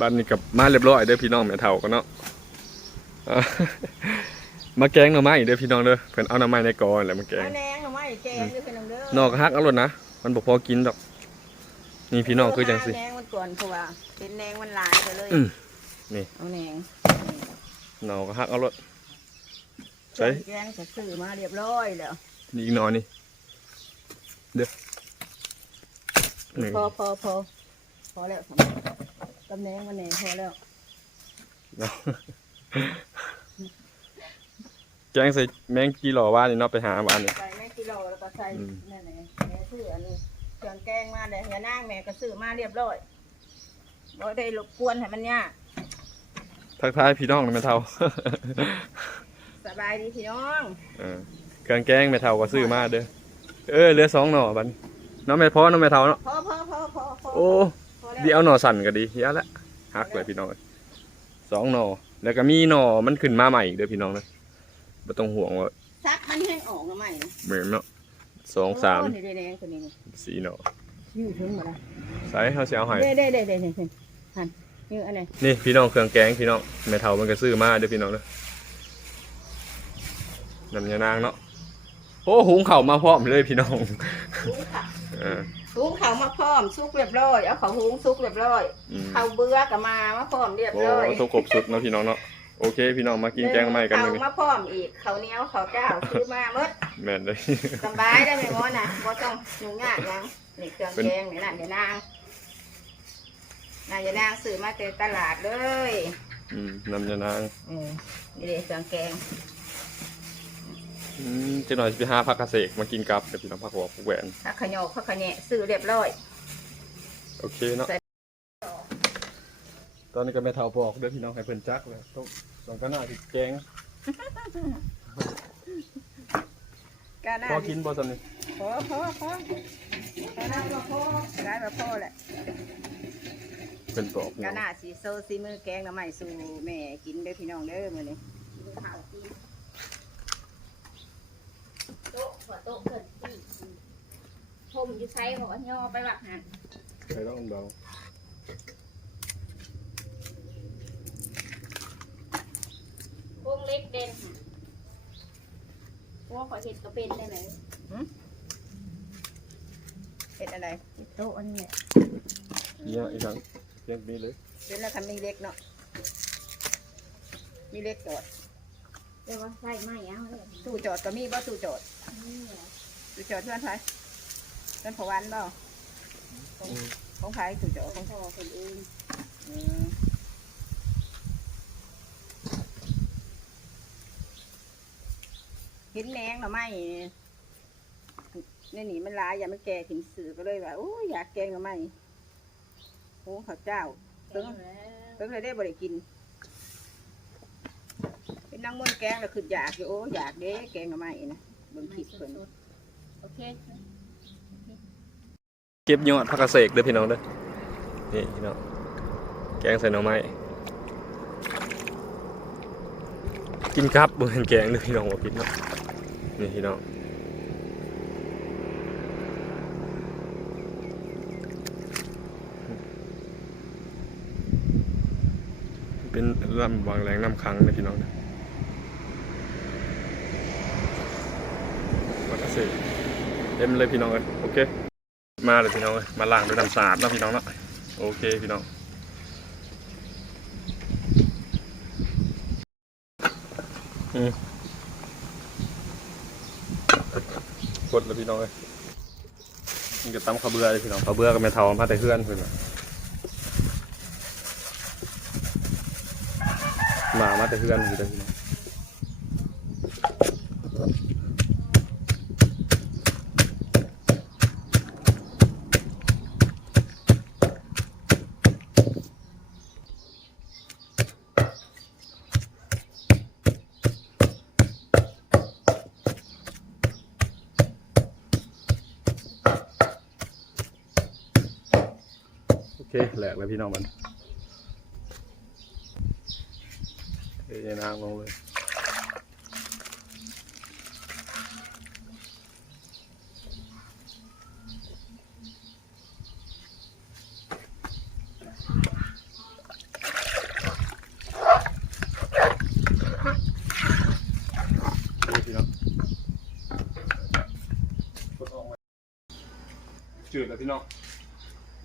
บ้านนี้กับมาเรียบร้อยเด้อพี่น้องแม่เฒ่ากันเนาะอ่ามาแกงหน่อไม้เด้อพี่น้องเด้อเพิ่นเอาหน่อไม้ในกอนั่นแหละมาแกงเอาแหนงหน่อไม้แกงด้วยเป็นน้ำเด้อนอกก็ฮักเอารถนะมันบ่พอกินดอก นี่พี่น้องคือจังสิเาแหนงมันก่อนเพราะว่าเป็นแหนงมันหลายไปเลยอืมนี่เอาแหนงนอกก็ฮักเอารถใส่แกงจะซื้อมาเรียบร้อยแล้วนี่อีกหนอนี่เด้อนี่พอพอพอพอแล้วสำหรับ ตำแหน่งมันแหนงพอแล้วเนาะแกงใส่แมงกีหล่อว่านี่เนาะไปหาบ้านนี่ ใส่แม่กิโลแล้วก็ใส่อืม นั่นแหละแม่ซื้ออันนี้เครื่องแกงมาเลยอย่านั่งแม่ก็ซื้อมาเรียบร้อยบ่ได้รบกวนให้มันยากทักทายพี่น้องแม่เฒ่า สบายดีพี่น้องเออเครื่องแกงแม่เฒ่าก็ซื้อมาเด้อเออเหลือสองหน่อบัดนี้น้องแม่พ่อน้องแม่เฒ่าเนาะพอพอพอพอพอโอ้พอแล้ว เดี๋ยวเอาหน่อสั่นก็ดีเฮียละฮักเลยพี่น้องเอ้ยสองหน่อแล้วก็มีหน่อมันขึ้นมาใหม่อีกเด้อพี่น้องนะไม่ต้องห่วงว่าซักมันแห้งออกมาใหม่นะเหมือนเนาะสองสามโนี่แดงๆตัวนี้นี่สี่หน่อยืดถึงหมดละใส่เขาเสียเอาให้เด้เด้เด้เด้เด้เด้หันยืดอันไหนนี่พี่น้องเครื่องแกงพี่น้องแม่เฒ่ามันก็ซื้อมาเด้อพี่น้องเด้อน้ำยานางเนาะโอ้หุงเข่าวมาพร้อมเลยพี่น้องหุงข้าวเออ หุงข้าวมาพร้อมซุกเรียบร้อยเอาข้าวหุงซุกเรียบร้อยอืมข้าวเบื่อก็มามาพร้อมเรียบโอ้ร้อยทุกครบสุดเนาะพี่น้องเนาะโอเค พี่น้องมากินแกงใหม่กันข้าเลวยมาพร้อมอีกข้าวเหนียวข้าวเจ้าซื้อมาหมดแม่นเลย สบายได้ไหมมอนะบ่ต้องยุ่งยากหยังนี่เครื่องเป็น แกงนี่นั่นเดี๋ยวนางนั่นเดี๋ยวนางซื้อมาแต่ตลาดเลย อืมน้ำยานาง เออนี่เลยเครื่องแกง อืมจะหน่อยสิไปหาผักกระเสกมากินกับเดี๋ยวพี่น้องผักหัวผักแหวนผักขะโยกผักขะแหนซื้อเรียบร้อย โอเคเนาะตอนนี้ก็แม่เฒ่าบอกเด้อพี่น้องให้เพิ่นจักเลยต้องต้องก็น่าสิแกงกาหน้าพอกินบ่ซั่นนี่พอพอพอพอได้มาพอได้มาพอแหละเพิ่นบอกกาเนาะหน้าสีโซซีมือแกงน้ำใหม่สู่แม่กินเด้อพี่น้องเด้อมื้อนี้ ข้าวโต๊ะขอโต๊ะเกินที่ผมอยู่ใช้หัวย่อไปหลักหันใส่ต้องเบาวงเล็กเด่นพวกขอเห็ดก็เป็นได้ไหมเป็นอะไรโต๊ะอันนี้แหละเนี่ยอีกครั้งเรียนมีเลยเป็นแล้วคันมีเล็กเนาะมีเล็กจอด เรียกว่าใส่ไม้เอาเลยตู้จอดก็มีบ่ตู้จอดนี่เหรอตู้จอดเพื่อนไผเพื่อนผวันบ่ของของไผตู้จอดของพ่อคนเองอืมเห็นแมงหน่อไม้นี่นี่มันหลายอย่ามันแก่ถึงสื่อก็เลยว่าโอ้ยอยากแกงหน่อไม้โอ้ข้าวเจ้าเติมแล้ว เพิ่งเลยได้บริกินเป็ นนางมนแกงแล้วคืออยากอยู่โอ้อยากเด้แกงหน่อไม้นะเบิ่งคลิปเพิ่นโอเคเก็บยอดผักกระเสกเด้อพี่น้องเด้อนี่พี่น้องแกงใส่หน่อไม้กินครับบ่เห็นแกงเด้อพี่น้องบ่กินเนาะนี่พี่น้องเป็นลำวางแรงน้ำค้างนะพี่น้องนะผักกระเสกเต็มเลยพี่น้องเอ้ยโอเค มาเลยพี่น้องเอ้ยมาล้างด้วยน้ำสะอาดนะพี่น้องเนาะโอเคพี่น้องอืมกดแล้วพี่น้องเอ้ยนี่ก็ตำข้าวเบื่อเลยพี่น้องข้าวเบื่อก็ไม่เท่ามาแต่เพื่อนเพื่อนน่ะหมามาแต่เพื่อนอยู่เลยพี่น้อง คแหลกเลยพี่น้องมันเทน้ำลงเลยจืดแล้วพี่น้อง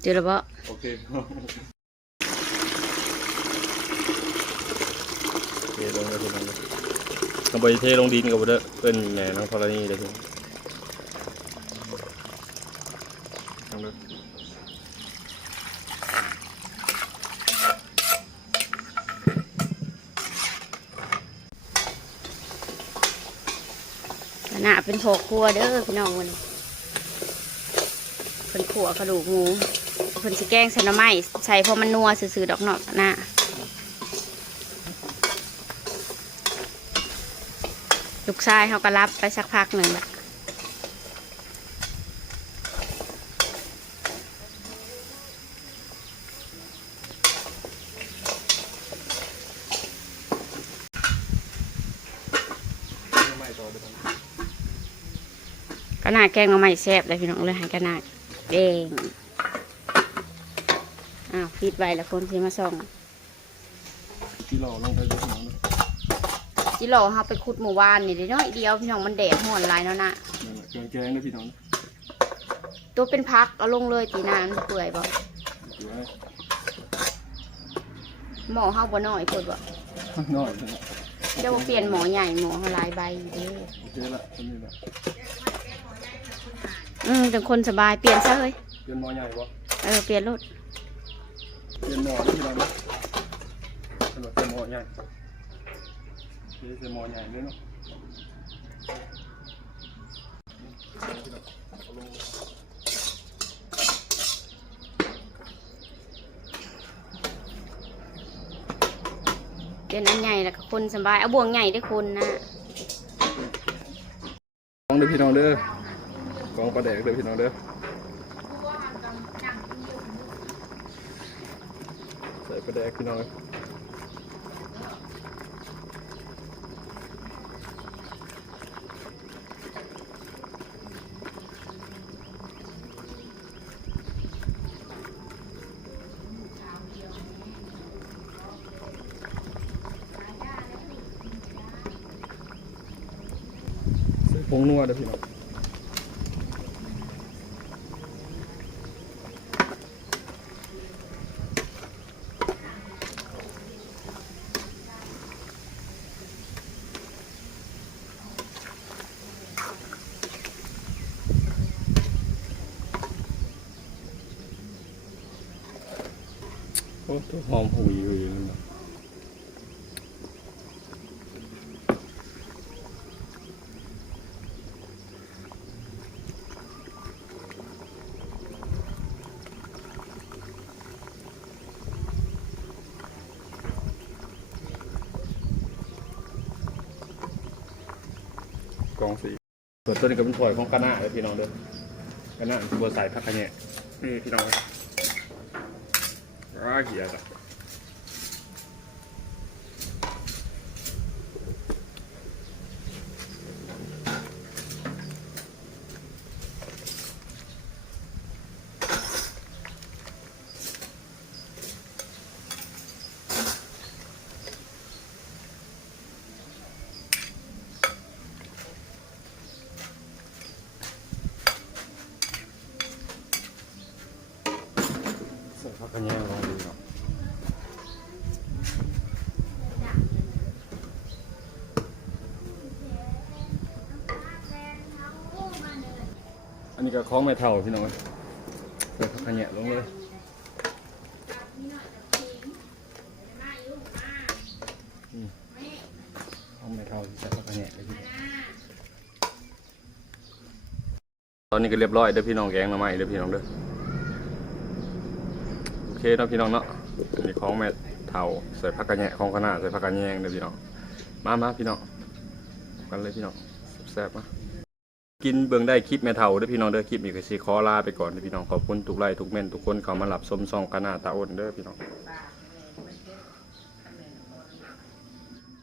เจอแล้วบ่โอเคเทลงเลยพี่น้องน้องบอยเทลงดินกับบ่เด้อเอิ้นแม่น้องธรณีเด้อพี่น้องเอาเด้อขนาเป็นโผครัวเด้อพี่น้องวันนี้เป็นขัวกระดูกหมู เพิ่นสิแกงใส่หน่อไม้ใส่เพราะมันนัวซื่อๆดอกเนาะหน้าลูกชายเขาก็รับไปสักพักหนึ่งละไม่ต่อเด้อพี่น้องกระนาดแกงหน่อไม้แซ่บเลยพี่น้องเลยให้กระนาดแดง อ้าวปิดไว้แล้วคนที่มาส่องที่เราลงไปเยอะพี่น้องเด้อจิโร่เขาไปขุดหมู่บ้านนี่เดี๋ยวน้อยเดียวพี่น้องมันแดดห่อนหลายแล้วนะนั่นแหละเครื่องแกงเด้อพี่น้องตัวเป็นพักเอาลงเลยตีนานเปื่อยบ่ดูให้หมอเฮาบ่น้อยเพิ่นบ่น้อยนะเดี๋ยวบ่เปลี่ยนหมอใหญ่หมอเฮาหลายใบอยู่เด้อโอเคละอันนี้ละอืมจังคนสบายเปลี่ยนซะเฮ้ยเป็นหมอใหญ่ปะเออเปลี่ยนรถ เป็นหมอที่เราเนาะเป็นแบบเป็นหมอใหญ่เป็นหมอใหญ่เลยเนาะเปลี่ยนอันใหญ่แล้วก็คนสบาย เอาบ่วงใหญ่ได้อคนนะกองเด้อพี่น้องเด้อกองปลาแดกเด้อพี่น้องเด้อใส่ ปลาแดกพี่น้องใส่ผงนัวเด้อพี่น้อง ตัวหอมหุยหุยเลยเนาะกองสีส่วนตัวนี้ก็เป็นถ้วยของกระหน้าเด้อพี่น้องเด้อกระหน้าบัวใส่ผักกะแหน่นี่พี่น้อง ร้าเหี้ยจ้ะ นนี้ก็คล้องไม่เท่าพี่น้องใส่ผักกระเนียงลงเลยคล้องไม่เท่าใส่ผักกระเนียงเลยพี่ตอนนี้ก็เรียบร้อยเด้อพี่น้องแกงมาใหม่เด้อพี่น้องเด้อโอเคเนาะพี่น้องเนาะนี่ของแม่เท่าใส่ผักกระแยะของขนาดใส่ผักกระแยงเด้อพี่น้องมามาพี่น้องกันเลยพี่น้องแซ่บมา กินเบื้องได้คลิปแม่เท่าเด้อพี่น้องเด้อคลิปนี้ก็สิขอลาไปก่อนเด้อพี่น้องขอบคุณทุกไลค์ทุกเม่นทุกคนเข้ามารับชมซองกันหน้าตาอ้นเด้อพี่น้อง